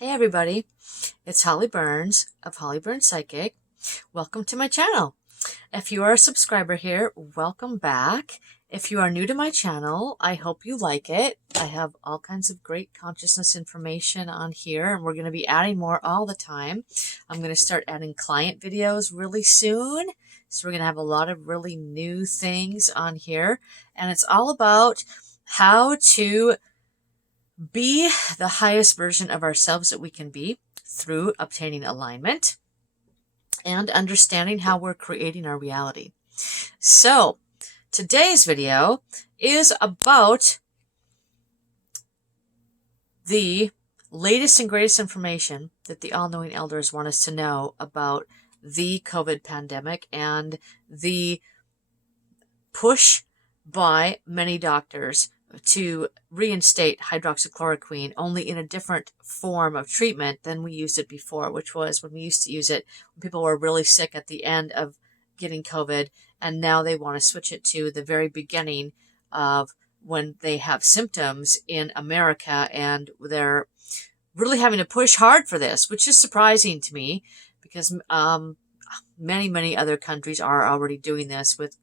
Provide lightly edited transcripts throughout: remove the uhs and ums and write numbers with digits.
Hey everybody, it's Holly Burns of Holly Burns Psychic. Welcome to my channel. If you are a subscriber here, welcome back. If you are new to my channel, I hope you like it. I have all kinds of great consciousness information on here, and we're going to be adding more all the time. I'm going to start adding client videos really soon. So we're going to have a lot of really new things on here, and it's all about how to be the highest version of ourselves that we can be through obtaining alignment and understanding how we're creating our reality. So today's video is about the latest and greatest information that the all-knowing elders want us to know about the COVID pandemic and the push by many doctors to reinstate hydroxychloroquine, only in a different form of treatment than we used it before, which was when we used to use it when people were really sick at the end of getting COVID, and now they want to switch it to the very beginning of when they have symptoms in America, and they're really having to push hard for this, which is surprising to me because many other countries are already doing this with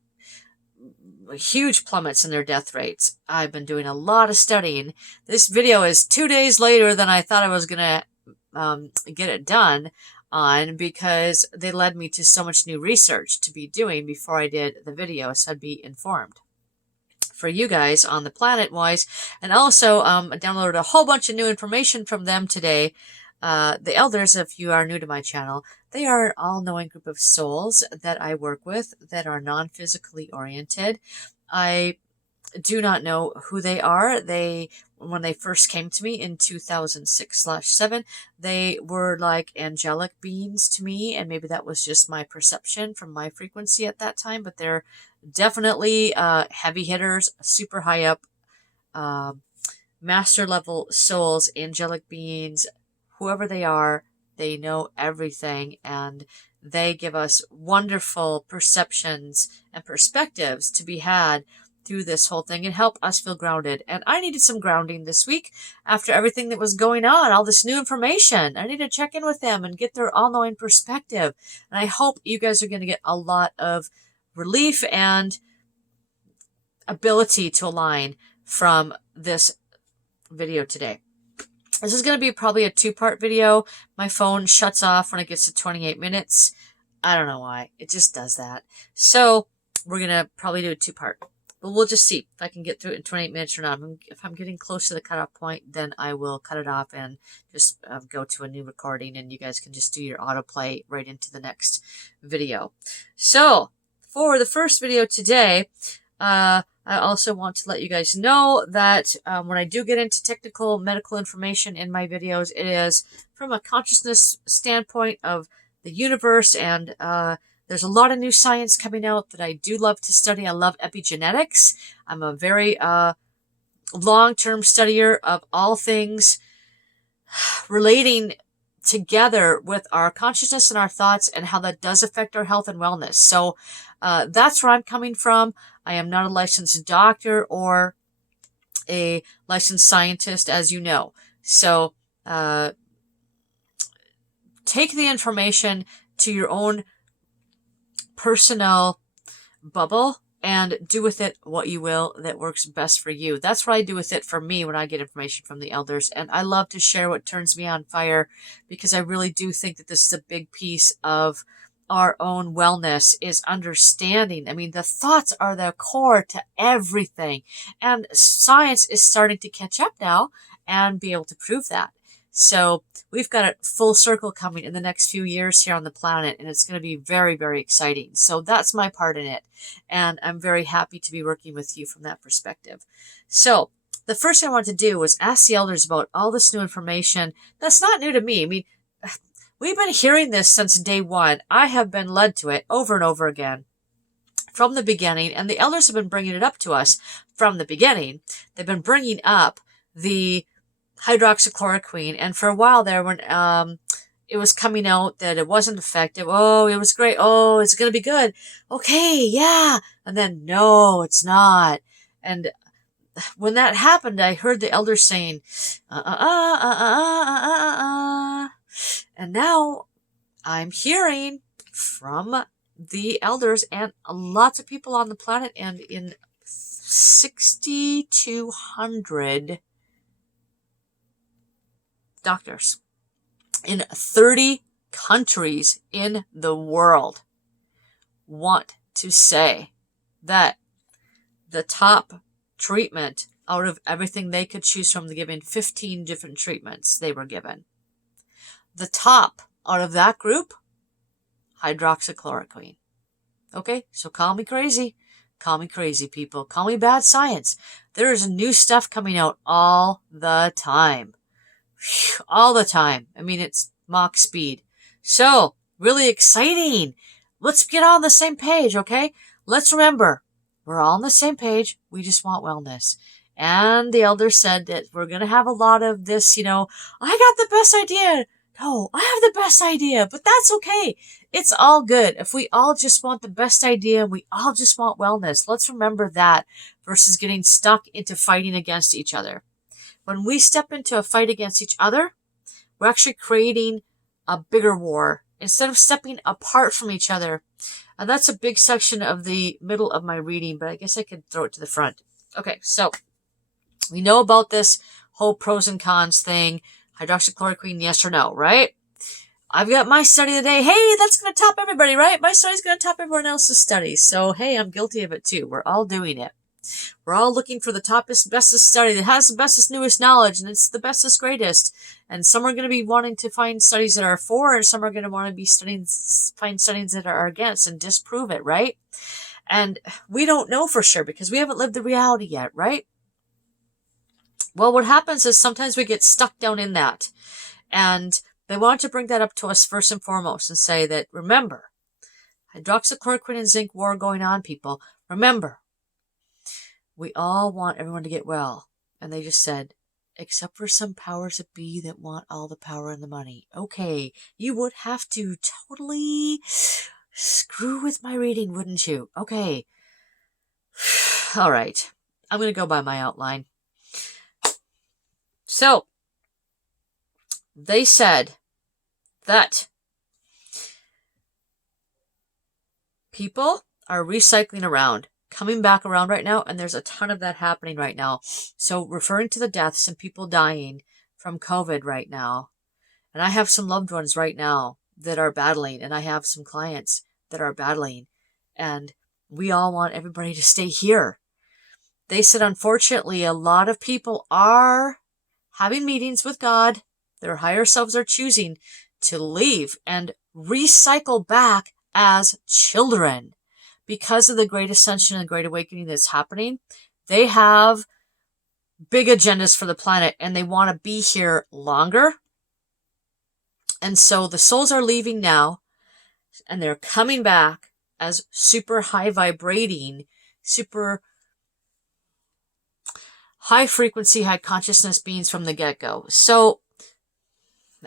huge plummets in their death rates. I've been doing a lot of studying. This video is 2 days later than I thought I was going to get it done on, because they led me to so much new research to be doing before I did the video, so I'd be informed for you guys on the planet-wise. And also I downloaded a whole bunch of new information from them today. The elders, if you are new to my channel, they are an all-knowing group of souls that I work with that are non-physically oriented. I do not know who they are. When they first came to me in 2006/7, they were like angelic beings to me, and maybe that was just my perception from my frequency at that time, but they're definitely heavy hitters, super high up, master level souls, angelic beings. Whoever they are, they know everything, and they give us wonderful perceptions and perspectives to be had through this whole thing and help us feel grounded. And I needed some grounding this week after everything that was going on, all this new information. I need to check in with them and get their all-knowing perspective. And I hope you guys are going to get a lot of relief and ability to align from this video today. This is going to be probably a 2-part video. My phone shuts off when it gets to 28 minutes. I don't know why. It just does that. So we're going to probably do a 2-part. But we'll just see if I can get through it in 28 minutes or not. If I'm getting close to the cutoff point, then I will cut it off and just go to a new recording, and you guys can just do your autoplay right into the next video. So for the first video today, I also want to let you guys know that when I do get into technical medical information in my videos, it is from a consciousness standpoint of the universe, and there's a lot of new science coming out that I do love to study. I love epigenetics. I'm a very long-term studier of all things relating together with our consciousness and our thoughts, and how that does affect our health and wellness. So that's where I'm coming from. I am not a licensed doctor or a licensed scientist, as you know. So take the information to your own personal bubble and do with it what you will that works best for you. That's what I do with it for me when I get information from the elders. And I love to share what turns me on fire, because I really do think that this is a big piece of our own wellness, is understanding. I mean, the thoughts are the core to everything, and science is starting to catch up now and be able to prove that. So we've got a full circle coming in the next few years here on the planet, and it's going to be very exciting. So that's my part in it, and I'm very happy to be working with you from that perspective. So the first thing I wanted to do was ask the elders about all this new information that's not new to me. I mean, we've been hearing this since day one. I have been led to it over and over again from the beginning, and the elders have been bringing it up to us from the beginning. They've been bringing up the hydroxychloroquine, and for a while there, when it was coming out that it wasn't effective, oh, it was great, oh, it's going to be good, okay, yeah, and then, no, it's not. And when that happened, I heard the elders saying, I'm hearing from the elders and lots of people on the planet, and in 6,200 doctors in 30 countries in the world want to say that the top treatment out of everything they could choose from, given 15 different treatments they were given, the top out of that group, hydroxychloroquine. Okay, so call me crazy. Call me crazy, people. Call me bad science. There is new stuff coming out all the time. All the time. I mean, it's Mach speed. So, really exciting. Let's get on the same page, okay? Let's remember, we're all on the same page. We just want wellness. And the elder said that we're going to have a lot of this, I got the best idea. No, I have the best idea, but that's okay. It's all good. If we all just want the best idea and we all just want wellness, let's remember that versus getting stuck into fighting against each other. When we step into a fight against each other, we're actually creating a bigger war instead of stepping apart from each other. And that's a big section of the middle of my reading, but I guess I could throw it to the front. Okay, so we know about this whole pros and cons thing. Hydroxychloroquine, yes or no, right? I've got my study today. Hey, that's going to top everybody, right? My study's going to top everyone else's studies. So, hey, I'm guilty of it too. We're all doing it. We're all looking for the toppest, bestest study that has the bestest, newest knowledge, and it's the bestest, greatest. And some are going to be wanting to find studies that are for, and some are going to want to be find studies that are against and disprove it, right? And we don't know for sure because we haven't lived the reality yet, right? Well, what happens is sometimes we get stuck down in that. And they want to bring that up to us first and foremost and say that, remember, hydroxychloroquine and zinc war going on, people. Remember, we all want everyone to get well. And they just said, except for some powers that be that want all the power and the money. Okay, you would have to totally screw with my reading, wouldn't you? Okay. All right. I'm going to go by my outline. So, they said that people are recycling around, coming back around right now, and there's a ton of that happening right now. So, referring to the deaths and people dying from COVID right now, and I have some loved ones right now that are battling, and I have some clients that are battling, and we all want everybody to stay here. They said, unfortunately, a lot of people are having meetings with God. Their higher selves are choosing to leave and recycle back as children. Because of the great ascension and great awakening that's happening, they have big agendas for the planet and they want to be here longer. And so the souls are leaving now and they're coming back as super high vibrating, super high frequency, high consciousness beings from the get-go. So,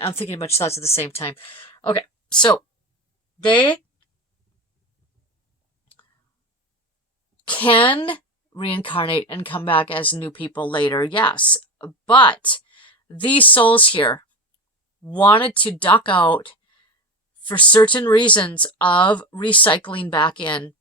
I'm thinking of much thoughts at the same time. Okay, so they can reincarnate and come back as new people later, yes. But these souls here wanted to duck out for certain reasons of recycling back in,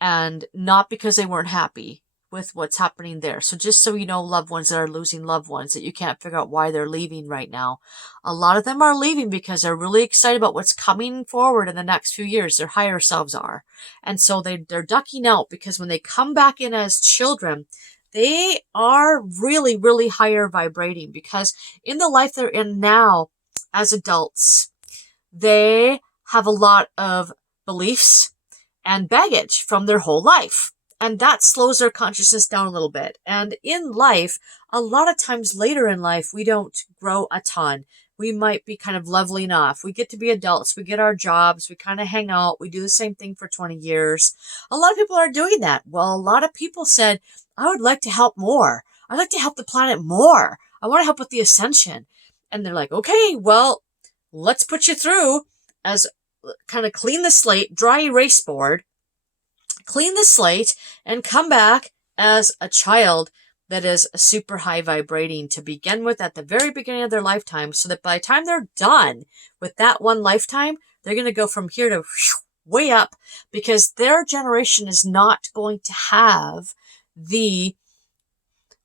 and not because they weren't happy with what's happening there. So just so you know, loved ones that are losing loved ones that you can't figure out why they're leaving right now. A lot of them are leaving because they're really excited about what's coming forward in the next few years. Their higher selves are. And so they're ducking out because when they come back in as children, they are really, really higher vibrating because in the life they're in now as adults, they have a lot of beliefs and baggage from their whole life. And that slows their consciousness down a little bit. And in life, a lot of times later in life, we don't grow a ton. We might be kind of leveling off. We get to be adults. We get our jobs. We kind of hang out. We do the same thing for 20 years. A lot of people are doing that. Well, a lot of people said, I would like to help more. I'd like to help the planet more. I want to help with the ascension. And they're like, okay, well, let's put you through as kind of clean the slate, dry erase board, clean the slate, and come back as a child that is super high vibrating to begin with at the very beginning of their lifetime, so that by the time they're done with that one lifetime, they're going to go from here to way up, because their generation is not going to have the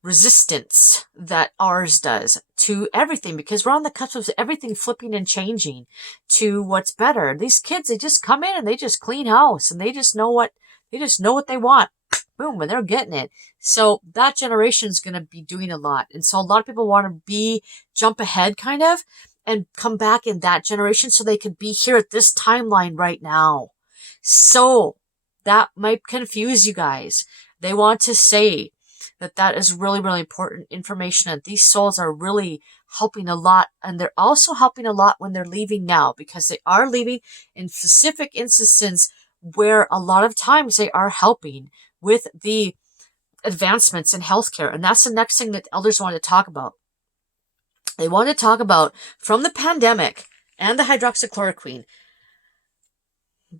resistance that ours does to everything, because we're on the cusp of everything flipping and changing to what's better. These kids, they just come in and they just clean house, and they just know what they want. Boom, and they're getting it. So that generation is going to be doing a lot. And so a lot of people want to jump ahead kind of and come back in that generation so they can be here at this timeline right now. So that might confuse you guys. They want to say that is really, really important information, and these souls are really helping a lot, and they're also helping a lot when they're leaving now, because they are leaving in specific instances where a lot of times they are helping with the advancements in healthcare. And that's the next thing that elders want to talk about. They want to talk about, from the pandemic and the hydroxychloroquine,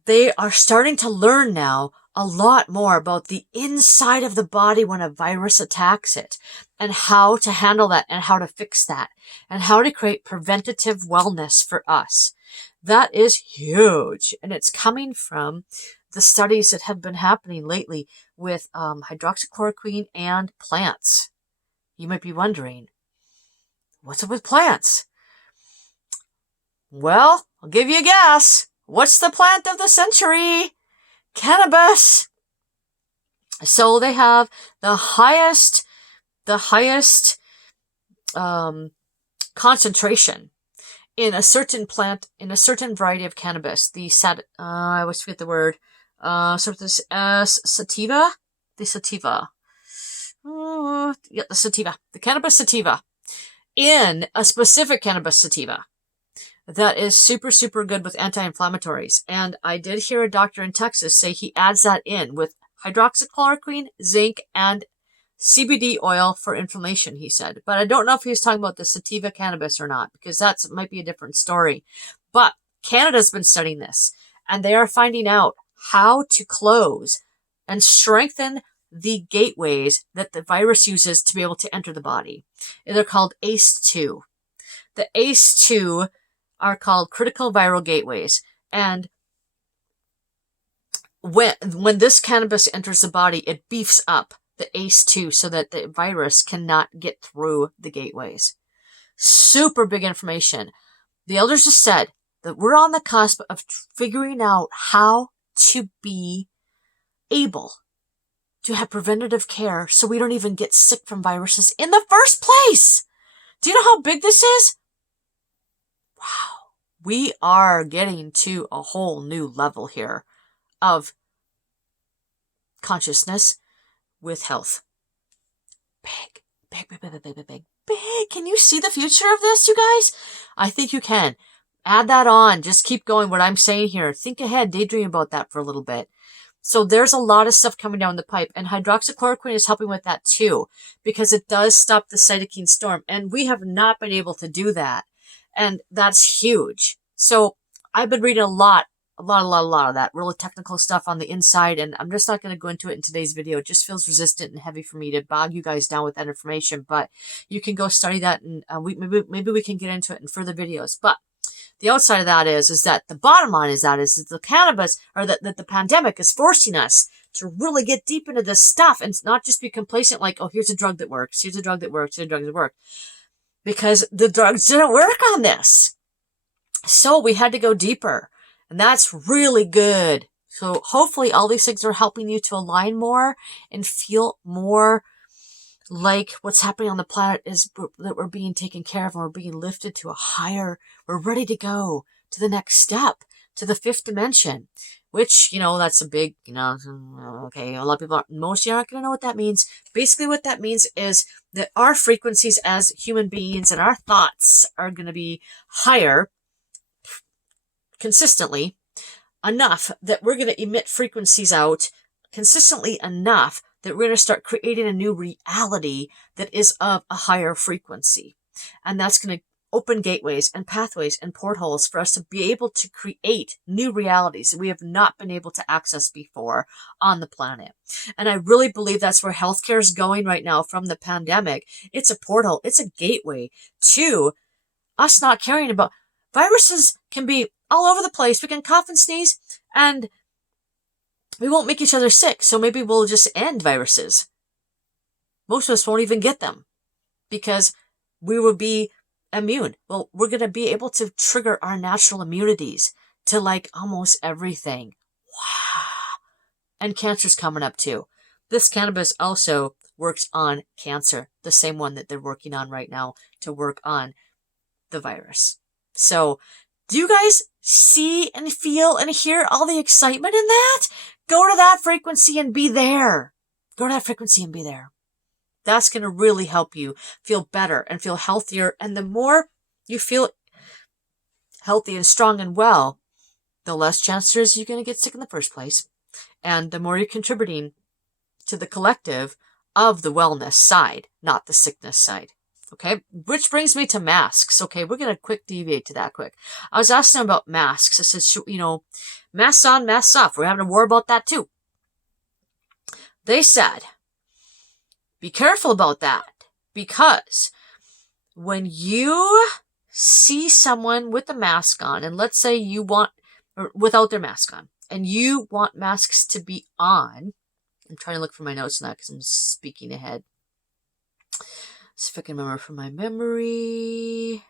they are starting to learn now a lot more about the inside of the body when a virus attacks it, and how to handle that, and how to fix that, and how to create preventative wellness for us. That is huge. And it's coming from the studies that have been happening lately with hydroxychloroquine and plants. You might be wondering, what's up with plants? Well, I'll give you a guess. What's the plant of the century? Cannabis. So they have the highest concentration in a certain plant, in a certain variety of cannabis. I always forget the word. Sativa? The sativa. The sativa. The cannabis sativa. In a specific cannabis sativa that is super, super good with anti-inflammatories. And I did hear a doctor in Texas say he adds that in with hydroxychloroquine, zinc, and CBD oil for inflammation, he said. But I don't know if he was talking about the sativa cannabis or not, because that might be a different story. But Canada's been studying this, and they are finding out how to close and strengthen the gateways that the virus uses to be able to enter the body. They're called ACE2. The ACE2 are called critical viral gateways. And when this cannabis enters the body, it beefs up the ACE2 so that the virus cannot get through the gateways. Super big information. The elders just said that we're on the cusp of figuring out how to be able to have preventative care so we don't even get sick from viruses in the first place. Do you know how big this is? Wow. We are getting to a whole new level here of consciousness with health. Big, big, big, big, big, big, big, big. Can you see the future of this, you guys? I think you can. Add that on. Just keep going what I'm saying here. Think ahead. Daydream about that for a little bit. So there's a lot of stuff coming down the pipe, and hydroxychloroquine is helping with that too, because it does stop the cytokine storm, and we have not been able to do that. And that's huge. So I've been reading a lot of that really technical stuff on the inside, and I'm just not going to go into it in today's video. It just feels resistant and heavy for me to bog you guys down with that information, but you can go study that, and maybe we can get into it in further videos. But the outside of that is that the bottom line is that the cannabis, or that the pandemic is forcing us to really get deep into this stuff and not just be complacent like, oh, here's a drug that works, here's a drug that works, here's a drug that works. Because the drugs didn't work on this. So we had to go deeper. And that's really good. So hopefully all these things are helping you to align more and feel more like what's happening on the planet is that we're being taken care of, and we're being lifted to a higher, we're ready to go to the next step, to the fifth dimension, which, that's a big, okay, a lot of people most of you aren't going to know what that means. Basically what that means is that our frequencies as human beings and our thoughts are going to be higher consistently enough that we're going to emit frequencies out consistently enough that we're going to start creating a new reality that is of a higher frequency. And that's going to open gateways and pathways and portholes for us to be able to create new realities that we have not been able to access before on the planet. And I really believe that's where healthcare is going right now from the pandemic. It's a portal. It's a gateway to us not caring about viruses. Can be all over the place. We can cough and sneeze and we won't make each other sick. So maybe we'll just end viruses. Most of us won't even get them because we will be immune. Well, we're going to be able to trigger our natural immunities to like almost everything. Wow. And cancer's coming up too. This cannabis also works on cancer, the same one that they're working on right now to work on the virus. So do you guys see and feel and hear all the excitement in that? Go to that frequency and be there. Go to that frequency and be there. That's going to really help you feel better and feel healthier. And the more you feel healthy and strong and well, the less chance there is you're going to get sick in the first place. And the more you're contributing to the collective of the wellness side, not the sickness side. Okay, which brings me to masks. Okay, we're going to quick deviate to that quick. I was asking about masks. I said, masks on, masks off. We're having a war about that too. They said, be careful about that because when you see someone with a mask on, and let's say you want, or without their mask on, and you want masks to be on, I'm trying to look for my notes on that because I'm speaking ahead. See if I can remember from my memory.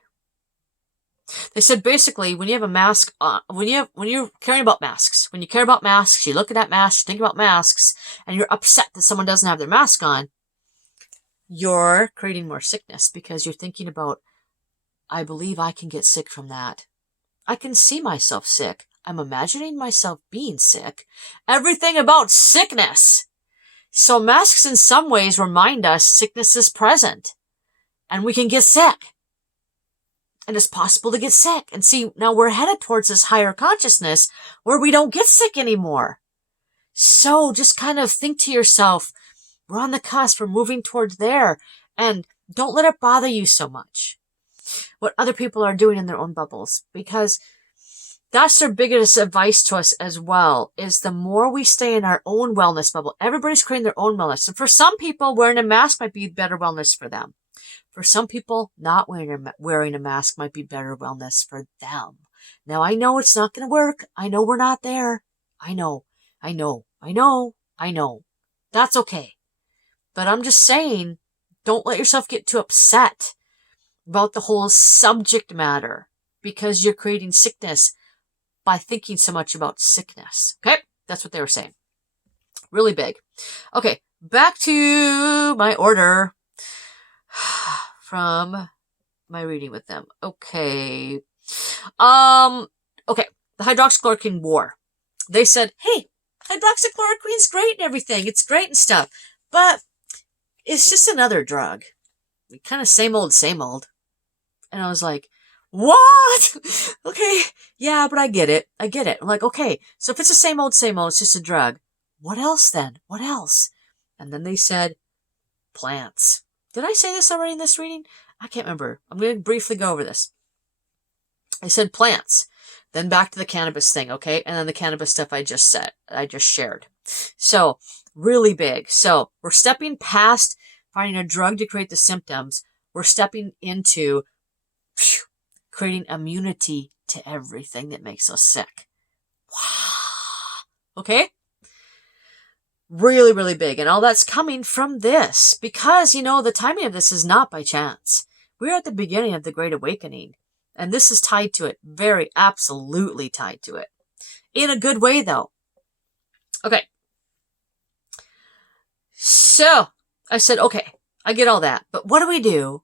They said basically when you have a mask on, when you're caring about masks, when you care about masks, you look at that mask, think about masks, and you're upset that someone doesn't have their mask on, you're creating more sickness because you're thinking about, I believe I can get sick from that. I can see myself sick. I'm imagining myself being sick. Everything about sickness. So masks in some ways remind us sickness is present and we can get sick. And it's possible to get sick. And see, now we're headed towards this higher consciousness where we don't get sick anymore. So just kind of think to yourself, we're on the cusp, we're moving towards there. And don't let it bother you so much what other people are doing in their own bubbles, because that's their biggest advice to us as well, is the more we stay in our own wellness bubble, everybody's creating their own wellness. And for some people, wearing a mask might be better wellness for them. For some people, not wearing a mask might be better wellness for them. Now, I know it's not going to work. I know we're not there. I know. That's okay. But I'm just saying, don't let yourself get too upset about the whole subject matter because you're creating sickness by thinking so much about sickness. Okay? That's what they were saying. Really big. Okay, back to my order from my reading with them. Okay. Okay, the hydroxychloroquine war. They said, hey, hydroxychloroquine's great and everything. It's great and stuff. But it's just another drug. Kind of same old, same old. And I was like, what? Okay, yeah, but I get it. I'm like, okay, so if it's the same old, it's just a drug. What else then? What else? And then they said, plants. Did I say this already in this reading? I can't remember. I'm going to briefly go over this. I said plants. Then back to the cannabis thing, okay? And then the cannabis stuff I just shared. So, really big. So, we're stepping past finding a drug to create the symptoms. We're stepping into creating immunity to everything that makes us sick. Wow. Okay? Really, really big. And all that's coming from this. Because, the timing of this is not by chance. We're at the beginning of the Great Awakening. And this is tied to it. Very absolutely tied to it. In a good way, though. Okay. So, I said, okay, I get all that. But what do we do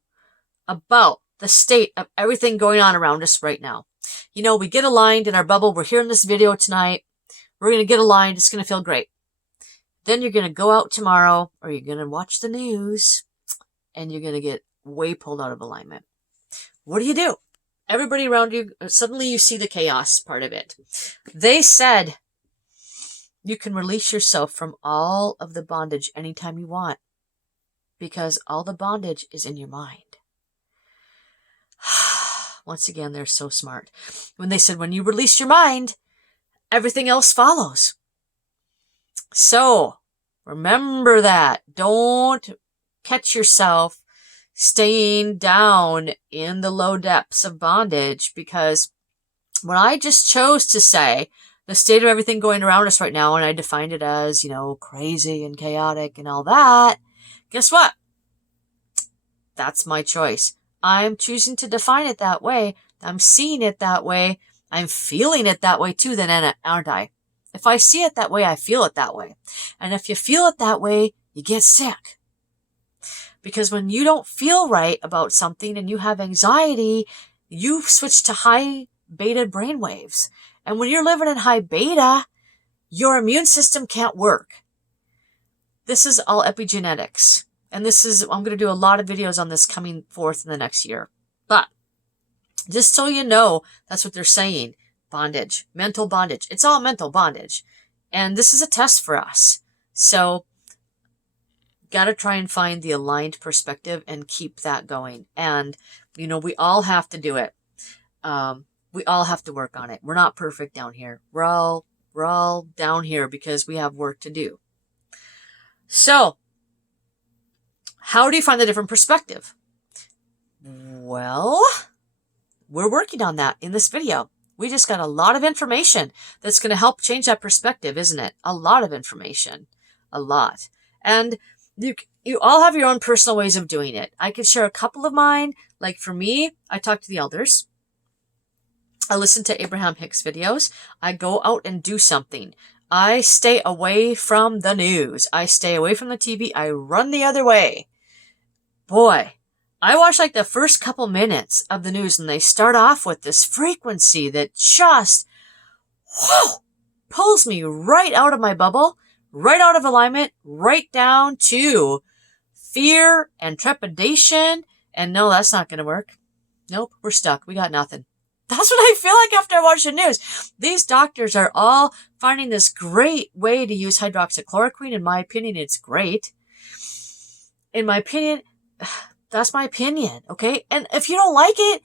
about the state of everything going on around us right now? We get aligned in our bubble. We're here in this video tonight. We're going to get aligned. It's going to feel great. Then you're going to go out tomorrow, or you're going to watch the news, and you're going to get way pulled out of alignment. What do? Everybody around you, suddenly you see the chaos part of it. They said you can release yourself from all of the bondage anytime you want, because all the bondage is in your mind. Once again, they're so smart. When they said, when you release your mind, everything else follows. So remember that. Don't catch yourself staying down in the low depths of bondage, because when I just chose to say the state of everything going around us right now, and I defined it as, crazy and chaotic and all that, guess what? That's my choice. I'm choosing to define it that way. I'm seeing it that way. I'm feeling it that way too, then aren't I? If I see it that way, I feel it that way. And if you feel it that way, you get sick. Because when you don't feel right about something and you have anxiety, you switch to high beta brainwaves. And when you're living in high beta, your immune system can't work. This is all epigenetics. And I'm going to do a lot of videos on this coming forth in the next year. But just so you know, that's what they're saying. Bondage, mental bondage. It's all mental bondage. And this is a test for us. So, got to try and find the aligned perspective and keep that going. And, we all have to do it. We all have to work on it. We're not perfect down here. We're all down here because we have work to do. So, how do you find the different perspective? Well, we're working on that in this video. We just got a lot of information that's going to help change that perspective, isn't it? A lot of information. A lot. And you all have your own personal ways of doing it. I could share a couple of mine. Like for me, I talk to the elders. I listen to Abraham Hicks videos. I go out and do something. I stay away from the news. I stay away from the TV. I run the other way. Boy, I watch like the first couple minutes of the news and they start off with this frequency that just, pulls me right out of my bubble, right out of alignment, right down to fear and trepidation. And no, that's not going to work. Nope, we're stuck. We got nothing. That's what I feel like after I watch the news. These doctors are all finding this great way to use hydroxychloroquine. In my opinion, it's great. In my opinion, that's my opinion, okay? And if you don't like it,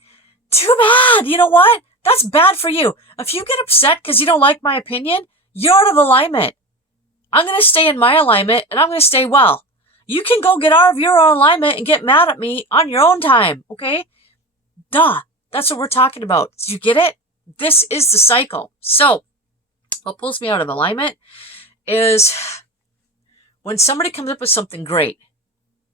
too bad. You know what? That's bad for you. If you get upset because you don't like my opinion, you're out of alignment. I'm going to stay in my alignment and I'm going to stay well. You can go get out of your own alignment and get mad at me on your own time, okay? Duh. That's what we're talking about. Do you get it? This is the cycle. So, what pulls me out of alignment is when somebody comes up with something great,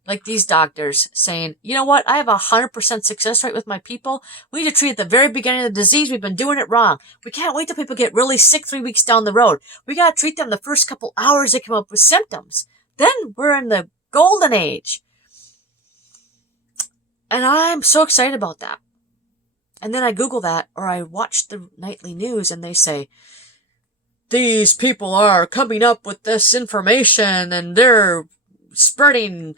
like these doctors saying, you know what, I have 100% success rate with my people. We need to treat at the very beginning of the disease. We've been doing it wrong. We can't wait till people get really sick 3 weeks down the road. We got to treat them the first couple hours they come up with symptoms. Then we're in the golden age. And I'm so excited about that. And then I Google that, or I watch the nightly news and they say, these people are coming up with this information and they're spreading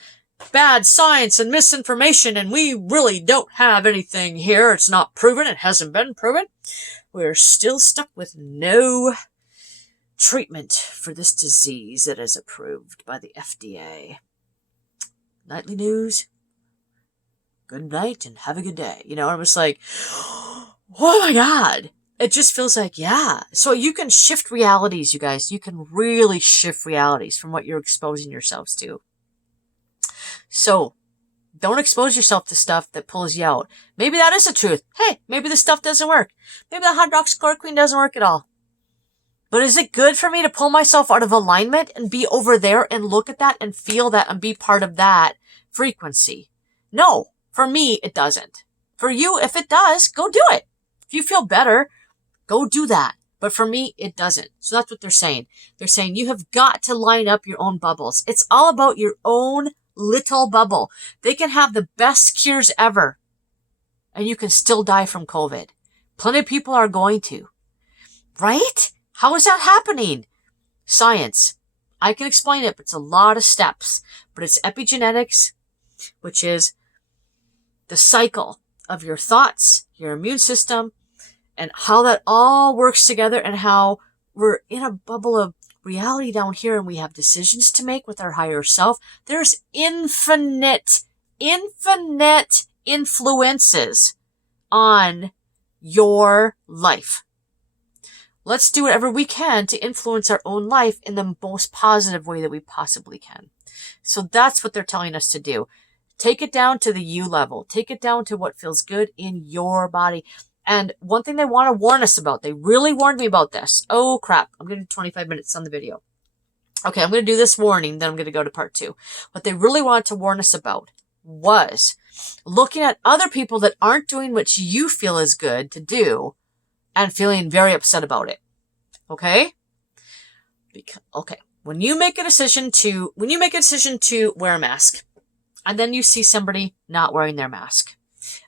bad science and misinformation and we really don't have anything here. It's not proven. It hasn't been proven. We're still stuck with no treatment for this disease that is approved by the FDA. Nightly news. Good night and have a good day. I was like, oh my God. It just feels like, yeah. So you can shift realities, you guys. You can really shift realities from what you're exposing yourselves to. So don't expose yourself to stuff that pulls you out. Maybe that is the truth. Hey, maybe this stuff doesn't work. Maybe the hydroxychloroquine doesn't work at all. But is it good for me to pull myself out of alignment and be over there and look at that and feel that and be part of that frequency? No. For me, it doesn't. For you, if it does, go do it. If you feel better, go do that. But for me, it doesn't. So that's what they're saying. They're saying you have got to line up your own bubbles. It's all about your own little bubble. They can have the best cures ever, and you can still die from COVID. Plenty of people are going to. Right? How is that happening? Science. I can explain it, but it's a lot of steps. But it's epigenetics, which is the cycle of your thoughts, your immune system, and how that all works together and how we're in a bubble of reality down here and we have decisions to make with our higher self. There's infinite influences on your life. Let's do whatever we can to influence our own life in the most positive way that we possibly can. So that's what they're telling us to do. Take it down to the you level. Take it down to what feels good in your body. And one thing they want to warn us about, they really warned me about this. Oh crap, I'm going to do 25 minutes on the video. Okay, I'm going to do this warning, then I'm going to go to part 2. What they really wanted to warn us about was looking at other people that aren't doing what you feel is good to do and feeling very upset about it. Okay? Okay. When you make a decision to wear a mask, and then you see somebody not wearing their mask,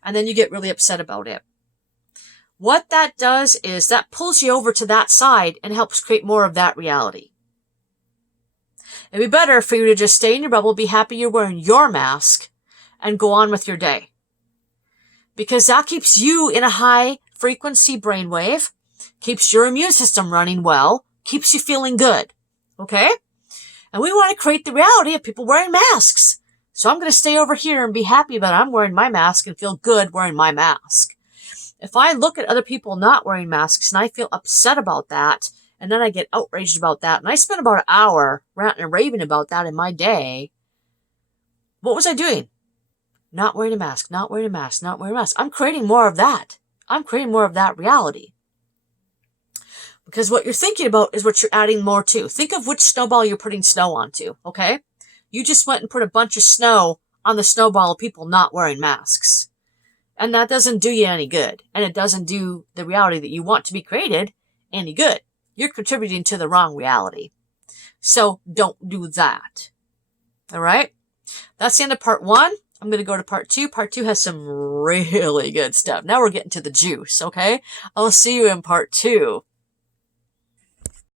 and then you get really upset about it, what that does is that pulls you over to that side and helps create more of that reality. It'd be better for you to just stay in your bubble, be happy you're wearing your mask, and go on with your day. Because that keeps you in a high frequency brainwave, keeps your immune system running well, keeps you feeling good. Okay? And we want to create the reality of people wearing masks. So I'm going to stay over here and be happy that I'm wearing my mask and feel good wearing my mask. If I look at other people not wearing masks and I feel upset about that, and then I get outraged about that, and I spend about an hour ranting and raving about that in my day, what was I doing? Not wearing a mask, not wearing a mask, not wearing a mask. I'm creating more of that. I'm creating more of that reality. Because what you're thinking about is what you're adding more to. Think of which snowball you're putting snow onto, okay? You just went and put a bunch of snow on the snowball of people not wearing masks. And that doesn't do you any good. And it doesn't do the reality that you want to be created any good. You're contributing to the wrong reality. So don't do that. All right? That's the end of part 1. I'm going to go to part 2. Part 2 has some really good stuff. Now we're getting to the juice, okay? I'll see you in part 2.